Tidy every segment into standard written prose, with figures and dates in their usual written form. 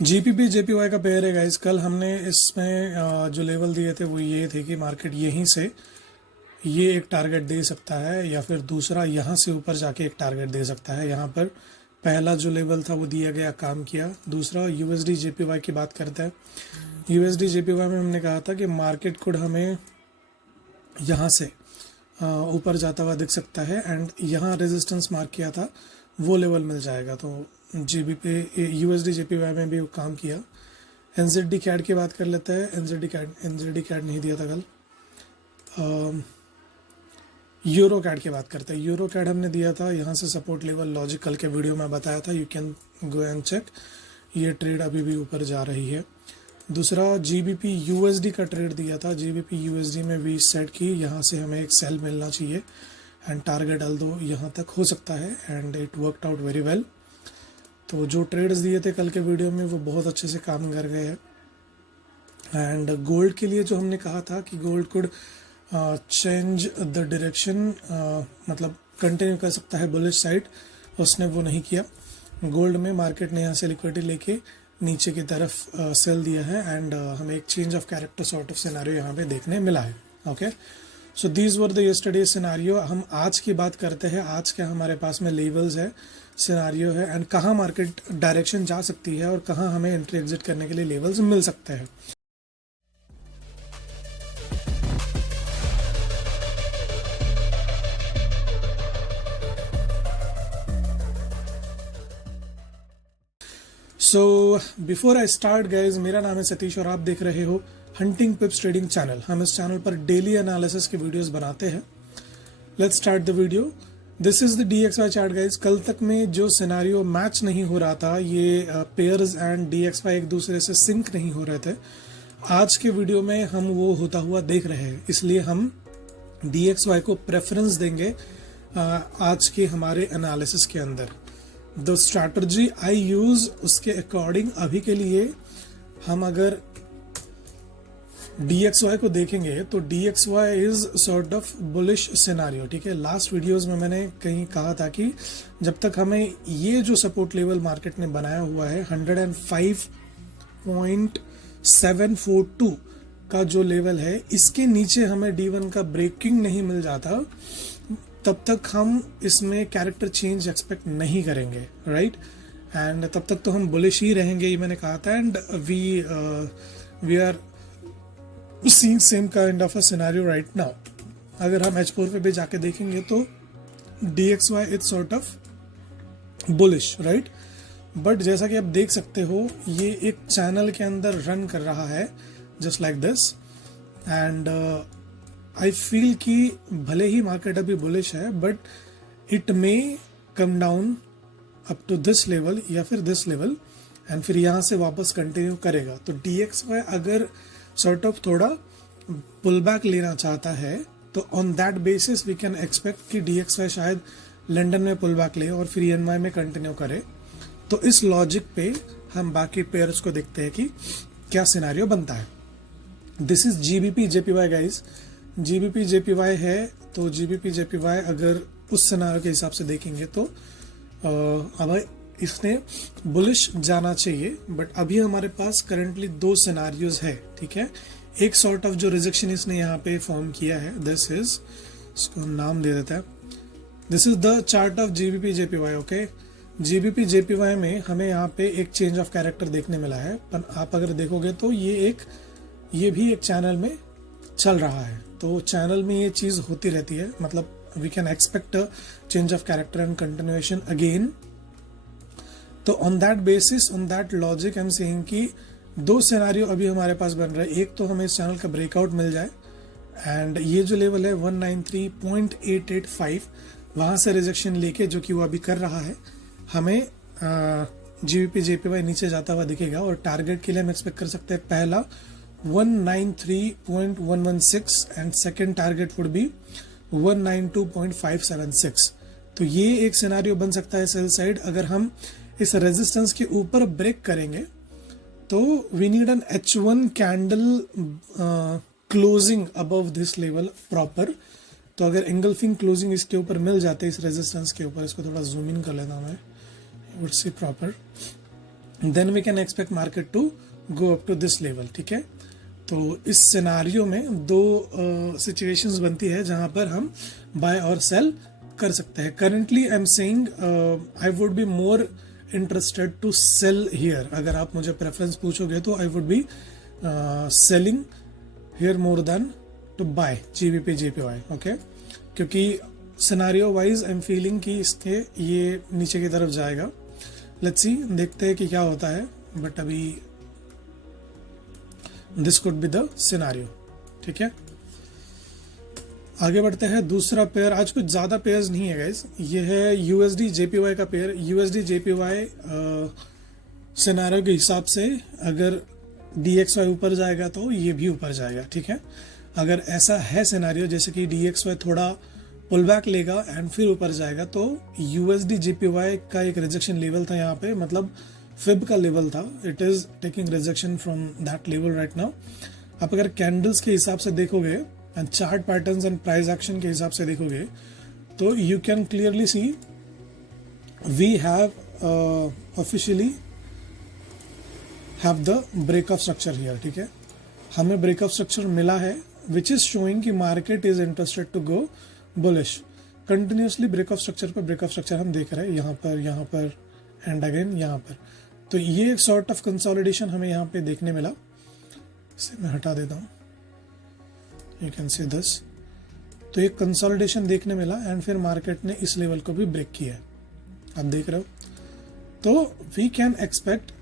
GPP JPY का pair है guys. कल हमने इसमें जो लेवल दिए थे वो ये थे कि मार्केट यहीं से ये एक टारगेट दे सकता है या फिर दूसरा यहाँ से ऊपर जाके एक टारगेट दे सकता है। यहाँ पर पहला जो लेवल था वो दिया गया, काम किया। दूसरा यूएसडी जेपीवाई की बात करते हैं। यूएसडी जेपीवाई में हमने कहा था कि मार्केट कोड हमें यहाँ से ऊपर जाता हुआ दिख सकता है एंड यहाँ रेजिस्टेंस मार्क किया था, वो लेवल मिल जाएगा। तो जीबीपी यूएसडी जेपीवाई में भी वो काम किया। एनजेडी कैड की बात कर लेते हैं। एनजेडी कैड नहीं दिया था कल। यूरो कैड की बात करते हैं। यूरो कैड हमने दिया था यहाँ से सपोर्ट लेवल लॉजिक, कल के वीडियो में बताया था, you can go and check. ये ट्रेड अभी भी ऊपर जा रही है। दूसरा जीबीपी यूएसडी का ट्रेड दिया था। जीबीपी यूएसडी में वी सेट की, यहाँ से हमें एक सेल मिलना चाहिए एंड टारगेट डाल दो यहाँ तक हो सकता है and it worked out very well. तो जो ट्रेड्स दिए थे कल के वीडियो में वो बहुत अच्छे से काम कर गए हैं। एंड गोल्ड के लिए जो हमने कहा था कि gold could change the direction, मतलब कंटिन्यू कर सकता है बुलिश साइड, उसने वो नहीं किया। गोल्ड में मार्केट ने यहाँ से लिक्विडिटी लेके नीचे की तरफ सेल दिया है एंड हमें एक change of character sort of scenario यहाँ पे देखने मिला है। Okay, so these were the yesterday scenario. हम आज की बात करते हैं। आज क्या हमारे पास में लेवल्स है, सिनेरियो है एंड कहाँ मार्केट डायरेक्शन जा सकती है और कहाँ हमें एंट्री एग्जिट करने के लिए लेवल्स मिल सकते हैं। So before I start guys, मेरा नाम है सतीश और आप देख रहे हो हंटिंग पिप्स ट्रेडिंग चैनल। हम इस चैनल पर डेली एनालिसिस के वीडियोस बनाते हैं। Let's start the video. This is the DXY chart guys. कल तक में जो सिनेरियो मैच नहीं हो रहा था, ये पेयर्स एंड डीएक्सवाई एक दूसरे से सिंक नहीं हो रहे थे, आज के वीडियो में हम वो होता हुआ देख रहे हैं। इसलिए हम डीएक्सवाई को प्रेफरेंस देंगे आज के हमारे एनालिसिस के अंदर। द स्ट्रैटेजी आई यूज, उसके अकॉर्डिंग अभी के लिए हम अगर DXY को देखेंगे तो DXY is sort of bullish scenario. ठीक है, लास्ट वीडियोस में मैंने कहीं कहा था कि जब तक हमें ये जो सपोर्ट लेवल मार्केट ने बनाया हुआ है 105.742 का जो लेवल है, इसके नीचे हमें D1 का ब्रेकिंग नहीं मिल जाता, तब तक हम इसमें कैरेक्टर चेंज एक्सपेक्ट नहीं करेंगे, राइट। एंड तब तक तो हम बुलिश ही रहेंगे, ये मैंने कहा था। And we are seeing same kind of a scenario right now. अगर हम H4 पे भी जाके देखेंगे तो DXY is sort of bullish, right. But जैसा कि आप देख सकते हो, ये एक चैनल के अंदर रन कर रहा है just like this. And I feel कि भले ही मार्केट अभी बुलिश है, but it may come down up to this level या फिर दिस लेवल एंड फिर यहाँ से वापस कंटिन्यू करेगा। तो DXY अगर सॉर्ट ऑफ थोड़ा पुल बैक लेना चाहता है तो on that basis we can expect कि DXY शायद लंदन में पुल बैक ले और फिर ENY में कंटिन्यू करे। तो इस लॉजिक पे हम बाकी पेयर्स को देखते हैं कि क्या सिनेरियो बनता है। This is GBP JPY guys. GBP JPY है तो GBP JPY अगर उस सिनेरियो के हिसाब से देखेंगे तो अब इसने बुलिश जाना चाहिए। बट अभी हमारे पास करंटली दो सिनेरियोज है, ठीक है। एक सॉर्ट ऑफ जो रिजेक्शन इसने यहाँ पे फॉर्म किया है, दिस इज, इसको हम नाम दे देते हैं, this is the chart of GBP JPY। Okay, GBP JPY में हमें यहाँ पे एक चेंज ऑफ कैरेक्टर देखने मिला है, पर आप अगर देखोगे तो ये भी एक चैनल में चल रहा है। तो चैनल में ये चीज होती रहती है, मतलब we can expect a change of character and continuation again. तो on that basis, on that logic, I am saying कि दो सिनेरियो अभी हमारे पास बन रहा है। एक तो हमें इस चैनल का ब्रेकआउट मिल जाए एंड ये जो लेवल है 193.885, वहां से रिजेक्शन लेके, जो कि वो अभी कर रहा है, हमें GBP JPY नीचे जाता हुआ दिखेगा। और टारगेट के लिए हम एक्सपेक्ट कर सकते हैं पहला 193.116 and second target would be 192.576। तो ये एक सिनेरियो बन सकता है सेल साइड। अगर हम इस रेजिस्टेंस के ऊपर ब्रेक करेंगे तो we need an H1 candle closing above this level proper. तो अगर एंगल्फिंग क्लोजिंग इसके ऊपर मिल जाते, इस रेजिस्टेंस के ऊपर, इसको थोड़ा जूम इन कर लेता हूं मैं, would see proper. Then we can expect market to go up to this level. ठीक है, तो इस सिनारियो में दो सिचुएशंस बनती है जहां पर हम बाय और सेल कर सकते हैं। Currently I am saying I would be more interested to sell here. अगर आप मुझे प्रेफरेंस पूछोगे तो I would be selling here more than to buy GBP JPY। Okay, क्योंकि scenario wise I am feeling कि इसके ये नीचे की तरफ जाएगा। लेट्स सी, देखते हैं कि क्या होता है, बट अभी this could be the scenario. ठीक है, आगे बढ़ते हैं। दूसरा पेयर, आज कुछ ज्यादा पेयर्स नहीं है गाइस, ये है USD JPY का पेयर। USD JPY सिनारियो के हिसाब से अगर DXY ऊपर जाएगा तो ये भी ऊपर जाएगा। ठीक है, अगर ऐसा है सिनारियो जैसे कि DXY थोड़ा पुल बैक लेगा एंड फिर ऊपर जाएगा, तो USD JPY का एक रिजेक्शन लेवल था यहाँ पे, मतलब फिब का लेवल था। It is taking rejection from that level right now. आप अगर कैंडल्स के हिसाब से देखोगे and chart patterns and price action के हिसाब से देखोगे तो you can clearly see we have officially have the breakup structure here. ठीक है, हमें ब्रेकअप स्ट्रक्चर मिला है विच इज शोइंग कि market is interested to go bullish. Continuously breakup structure हम देख रहे हैं यहाँ पर एंड अगेन यहाँ पर। तो ये एक सॉर्ट ऑफ कंसोलिडेशन हमें यहाँ पे देखने मिला। इसे मैं हटा देता हूँ, यू कैन सी दिस। तो एक कंसोलिडेशन देखने मिला एंड फिर मार्केट ने इस लेवल को भी ब्रेक किया है, आप देख रहे हो। तो वी कैन एक्सपेक्ट,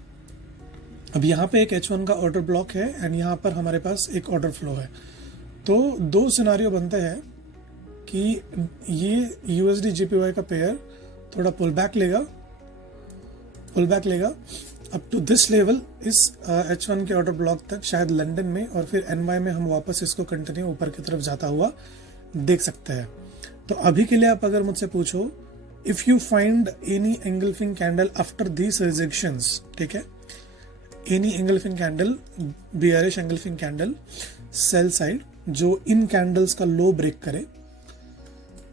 अब यहाँ पे एक H1 का ऑर्डर ब्लॉक है एंड यहाँ पर हमारे पास एक ऑर्डर फ्लो है। तो दो सिनारियो बनते हैं कि ये USD JPY का पेयर थोड़ा पुल बैक लेगा अप टू दिस लेवल, इस H1 के ऑर्डर ब्लॉक तक, शायद लंदन में, और फिर NY में हम वापस इसको कंटिन्यू ऊपर की तरफ जाता हुआ देख सकते हैं। तो अभी के लिए आप अगर मुझसे पूछो, if you find any engulfing candle after these rejections, ठीक है, any engulfing candle, bearish engulfing candle sell side, जो इन कैंडल्स का लो ब्रेक करे,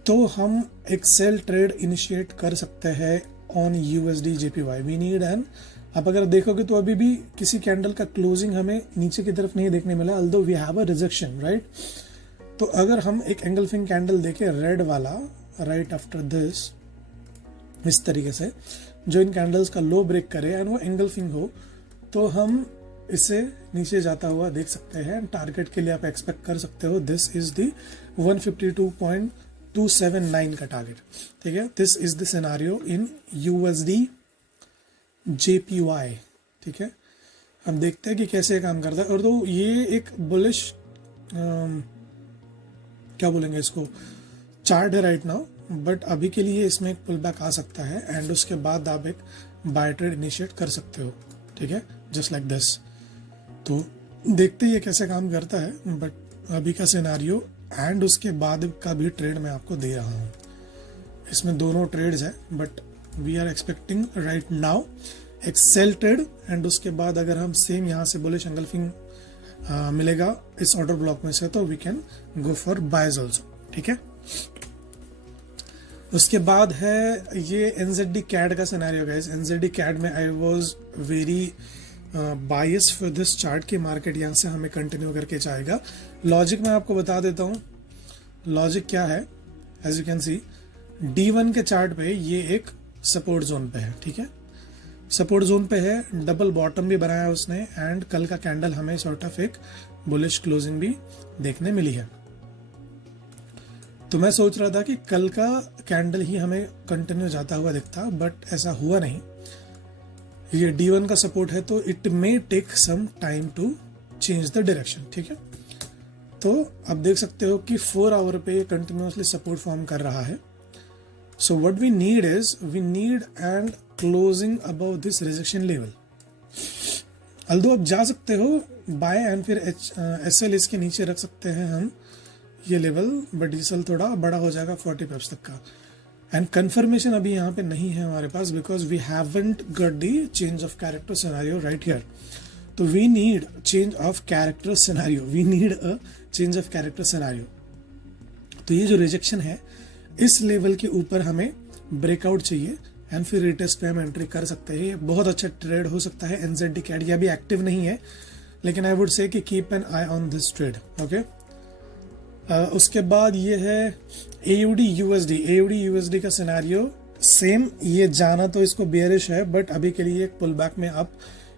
तो हम एक सेल ट्रेड इनिशिएट कर सकते हैं on USD JPY। We need an, आप अगर देखोगे तो अभी भी किसी कैंडल का क्लोजिंग हमें नीचे की तरफ नहीं देखने मिला, although we have a rejection, right. तो अगर हम एक एंगल्फिंग कैंडल देखें रेड वाला राइट आफ्टर दिस, इस तरीके से, जो इन कैंडल्स का लो ब्रेक करे एंड वो एंगल्फिंग हो, तो हम इसे नीचे जाता हुआ देख सकते हैं। टारगेट के लिए आप एक्सपेक्ट कर सकते हो दिस इज द 152.279 का टारगेट। ठीक है, this is the scenario in USD JPY। ठीक है, हम देखते हैं कि कैसे काम करता है। और तो ये एक बुलिश क्या बोलेंगे इसको, चार्ट है राइट नाउ, बट अभी के लिए इसमें एक पुल बैक आ सकता है एंड उसके बाद आप एक बाय ट्रेड इनिशिएट कर सकते हो। ठीक है, जस्ट लाइक दिस। तो देखते ही कैसे काम करता है, बट अभी का सिनारियो एंड उसके बाद का भी ट्रेड मैं आपको दे रहा हूँ। इसमें दोनों ट्रेड्स है, but we are expecting right now एक सेल ट्रेड एंड उसके बाद अगर हम सेम यहाँ से बुलिश एंगल्फिंग मिलेगा इस ऑर्डर ब्लॉक में से, तो we can go for buys also. ठीक है, उसके बाद है ये NZD CAD का सिनेरियो गाइस। NZD CAD में I was very bias for this chart की मार्केट यहाँ से हमें कंटिन्यू करके जाएगा। लॉजिक मैं आपको बता देता हूँ, लॉजिक क्या है। As you can see D1 के चार्ट पे ये एक सपोर्ट जोन पे है। ठीक है, सपोर्ट जोन पे है, डबल बॉटम भी बनाया उसने एंड कल का कैंडल हमें सॉर्ट ऑफ एक बुलिश क्लोजिंग भी देखने मिली है। तो मैं सोच रहा था कि कल का कैंडल ही हमें कंटिन्यू जाता हुआ दिखता, बट ऐसा हुआ नहीं। ये D1 का सपोर्ट है, तो it may take some time to change the direction. ठीक है, तो आप देख सकते हो कि 4 आवर पे कंटिन्यूसली सपोर्ट फॉर्म कर रहा है। So what we need is, we need and closing above this rejection level. Although आप जा सकते हो बाय एंड फिर SL इसके नीचे रख सकते हैं हम ये लेवल, बट SL थोड़ा बड़ा हो जाएगा 40 पिप्स तक का। एंड कंफर्मेशन अभी यहाँ पे नहीं है हमारे पास, because we haven't got the change of character scenario right here. तो we need change of character scenario, we need a change of character scenario. तो ये जो रिजेक्शन है, इस लेवल के ऊपर हमें ब्रेकआउट चाहिए एंड फिर रिटेस्ट पे हम एंट्री कर सकते हैं। ये बहुत अच्छा ट्रेड हो सकता है। एनजेडी कैड ये अभी एक्टिव नहीं है, लेकिन आई वुड से कि keep an I on this trade. Okay, उसके बाद ये है AUD USD। AUD USD का सिनेरियो सेम, ये जाना तो इसको बेयरिश है, बट अभी के लिए एक पुल बैक में आप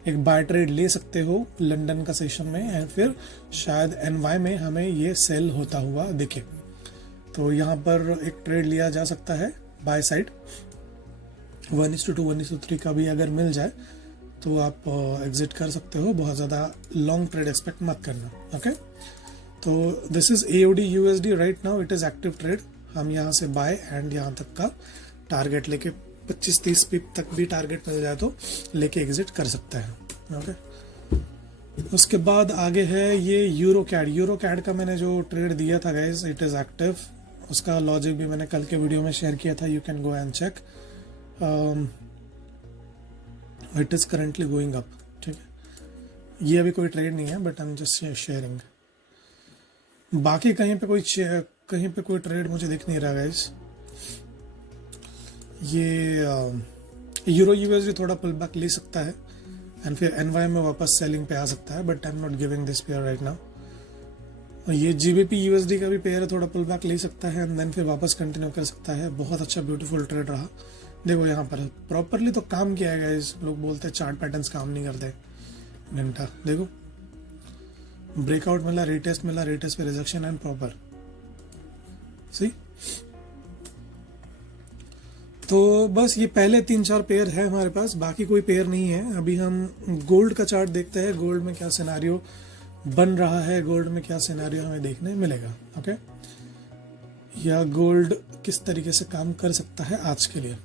एक बाय ट्रेड ले सकते हो लंदन का सेशन में, एंड फिर शायद NY में हमें ये सेल होता हुआ दिखे। तो यहाँ पर एक ट्रेड लिया जा सकता है बाय साइड। 1:2 1:3 का भी अगर मिल जाए तो आप एग्जिट कर सकते हो। बहुत ज़्यादा लॉन्ग ट्रेड एक्सपेक्ट मत करना। ओके, तो this is AUD USD right now, it is active trade. हम यहाँ से बाय एंड यहाँ तक का टारगेट लेके 25-30 पिप तक भी टारगेट मिल जाए तो लेके एग्जिट कर सकता है। ओके, उसके बाद आगे है ये यूरो कैड का मैंने जो ट्रेड दिया था गाइस, इट इज एक्टिव। उसका लॉजिक भी मैंने कल के वीडियो में शेयर किया था, you can go and check. It is currently going up. ठीक है, ये अभी कोई ट्रेड नहीं है, but I am just sharing. बाकी कहीं पे कोई ट्रेड मुझे दिख नहीं रहा गाइस। ये यूरो USD थोड़ा पुल बैक ले सकता है एंड फिर NY में वापस सेलिंग पे आ सकता है, but I am not giving this pair right now. ये GBP USD का भी पेयर है, थोड़ा पुल बैक ले सकता है एंड देन फिर वापस कंटिन्यू कर सकता है। बहुत अच्छा ब्यूटीफुल ट्रेड रहा। देखो यहाँ पर प्रॉपरली तो काम किया है गाइस। लोग बोलते हैं चार्ट पैटर्न्स काम नहीं करते, घंटा देखो ब्रेकआउट मिला, रिटेस्ट पे रिजेक्शन एंड प्रॉपर सी। तो बस ये पहले 3-4 पेयर है हमारे पास, बाकी कोई पेयर नहीं है। अभी हम गोल्ड का चार्ट देखते हैं, गोल्ड में क्या सिनेरियो बन रहा है, गोल्ड में क्या सिनेरियो हमें देखने मिलेगा। ओके, या गोल्ड किस तरीके से काम कर सकता है आज के लिए।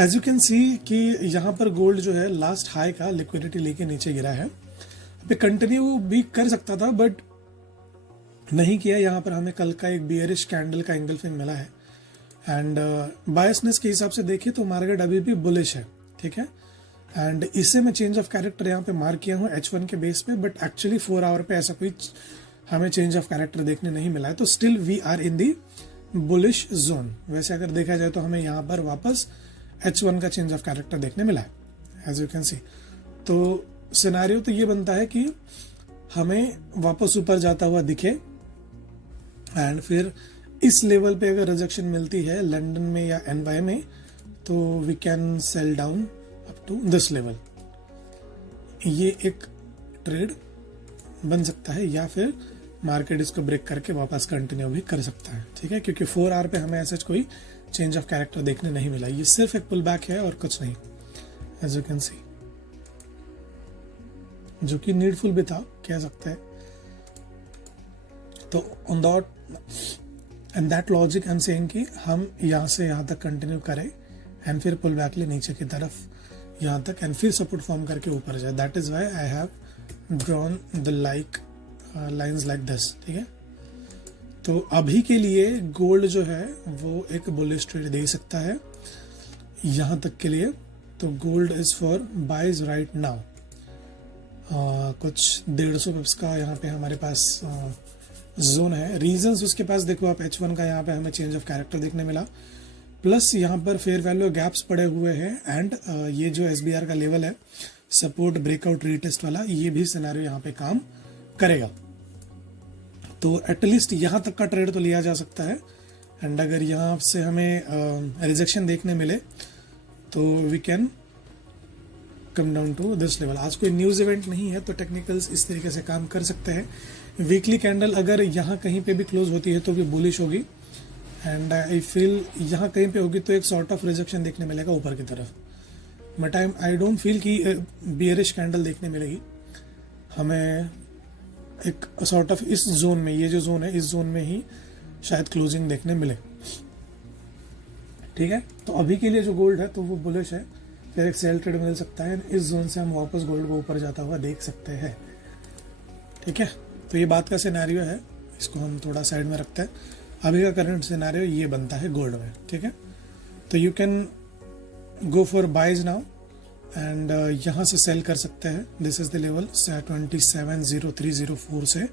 एज यू कैन सी कि यहाँ पर गोल्ड जो है लास्ट हाई का लिक्विडिटी लेके नीचे गिरा है। अभी कंटिन्यू भी कर सकता था बट नहीं किया। यहाँ पर हमें कल का एक बियरिश कैंडल का एंगल फिन मिला है एंड बायसनेस के हिसाब से देखिए तो मार्केट अभी भी बुलिश है। ठीक है, एंड इसे मैं चेंज ऑफ कैरेक्टर यहाँ पे मार्क किया हूँ H1 के बेस पे, बट एक्चुअली 4 आवर पे ऐसा कोई हमें चेंज ऑफ कैरेक्टर देखने नहीं मिला है। तो still we are in the bullish zone. वैसे अगर देखा जाए तो हमें यहाँ पर वापस H1 का चेंज ऑफ कैरेक्टर देखने मिला है, एज यू कैन सी। तो सिनेरियो तो ये बनता है कि हमें वापस ऊपर जाता हुआ दिखे एंड फिर इस लेवल पे अगर रिजेक्शन मिलती है लंदन में या NY में तो we can sell down up to this level. ये एक ट्रेड बन सकता है या फिर मार्केट इसको ब्रेक करके वापस कंटिन्यू भी कर सकता है। ठीक है, क्योंकि 4 आवर पे हमें ऐसा कोई चेंज ऑफ कैरेक्टर देखने नहीं मिला। ये सिर्फ एक पुल बैक है और कुछ नहीं, एज यू कैन सी, जो कि नीडफुल भी था कह सकते हैं। तो on that and that logic I am saying कि हम यहाँ से यहाँ तक कंटिन्यू करें एंड फिर पुल बैक ले नीचे की तरफ यहाँ तक एंड फिर सपोर्ट फॉर्म करके ऊपर जाए। That is why I have drawn the lines like this. ठीक है, तो अभी के लिए गोल्ड जो है वो एक बुलिश ट्रेड दे सकता है यहाँ तक के लिए। तो gold is for buys right now. कुछ 150 पिप्स का यहाँ पे हमारे पास जोन है। रीजंस उसके पास देखो आप, H1 का यहाँ पे हमें चेंज ऑफ कैरेक्टर देखने मिला, प्लस यहाँ पर फेयर वैल्यू गैप्स पड़े हुए हैं एंड ये जो SBR का लेवल है सपोर्ट ब्रेकआउट रीटेस्ट वाला, ये भी सिनेरियो यहाँ पे काम करेगा। तो एटलीस्ट यहाँ तक का ट्रेड तो लिया जा सकता है एंड अगर यहाँ से हमें रिजेक्शन देखने मिले तो we can come down to this level. आज कोई न्यूज इवेंट नहीं है तो टेक्निकल्स इस तरीके से काम कर सकते हैं। वीकली कैंडल अगर यहाँ कहीं पे भी क्लोज होती है तो भी बुलिश होगी एंड आई फील यहाँ कहीं पे होगी तो एक सॉर्ट ऑफ रिजेक्शन देखने मिलेगा ऊपर की तरफ, बट आई डोंट फील कि बियरिश कैंडल देखने मिलेगी हमें। एक सॉर्ट ऑफ इस जोन में, ये जो जोन है इस जोन में ही शायद क्लोजिंग देखने मिले। ठीक है, तो अभी के लिए जो गोल्ड है तो वो बुलिश है, फिर एक सेल ट्रेड मिल सकता है। इस जोन से हम वापस गोल्ड को ऊपर जाता हुआ देख सकते हैं। ठीक है, तो ये बात का सिनेरियो है, इसको हम थोड़ा साइड में रखते हैं। अभी का करंट सिनेरियो ये बनता है गोल्ड में। ठीक है, तो you can go for buys now and यहाँ से सेल कर सकते हैं। दिस इज द लेवल 270304 से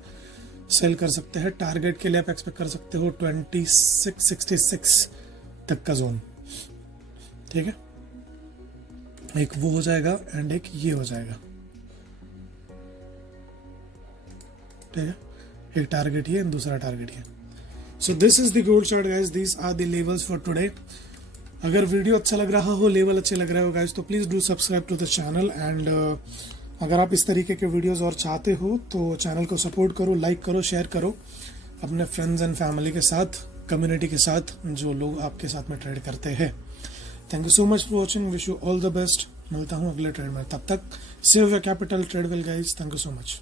सेल कर सकते हैं। टारगेट के लिए आप एक्सपेक्ट कर सकते हो 2666 तक का जोन, ठीक है। एक वो हो जाएगा एंड एक ये हो जाएगा, ठीक है। एक टारगेट ये, दूसरा टारगेट ये। So this is the gold chart guys, these are the levels for today. अगर वीडियो अच्छा लग रहा हो, लेवल अच्छे लग रहे हो गाइस, तो please do subscribe to the channel. And अगर आप इस तरीके के वीडियोस और चाहते हो तो चैनल को सपोर्ट करो, लाइक करो, शेयर करो अपने फ्रेंड्स एंड फैमिली के साथ, कम्युनिटी के साथ, जो लोग आपके साथ में ट्रेड करते हैं। Thank you so much for watching, wish you all the best. मिलता हूँ अगले ट्रेड में, तब तक save your capital, trade well guys, thank you so much.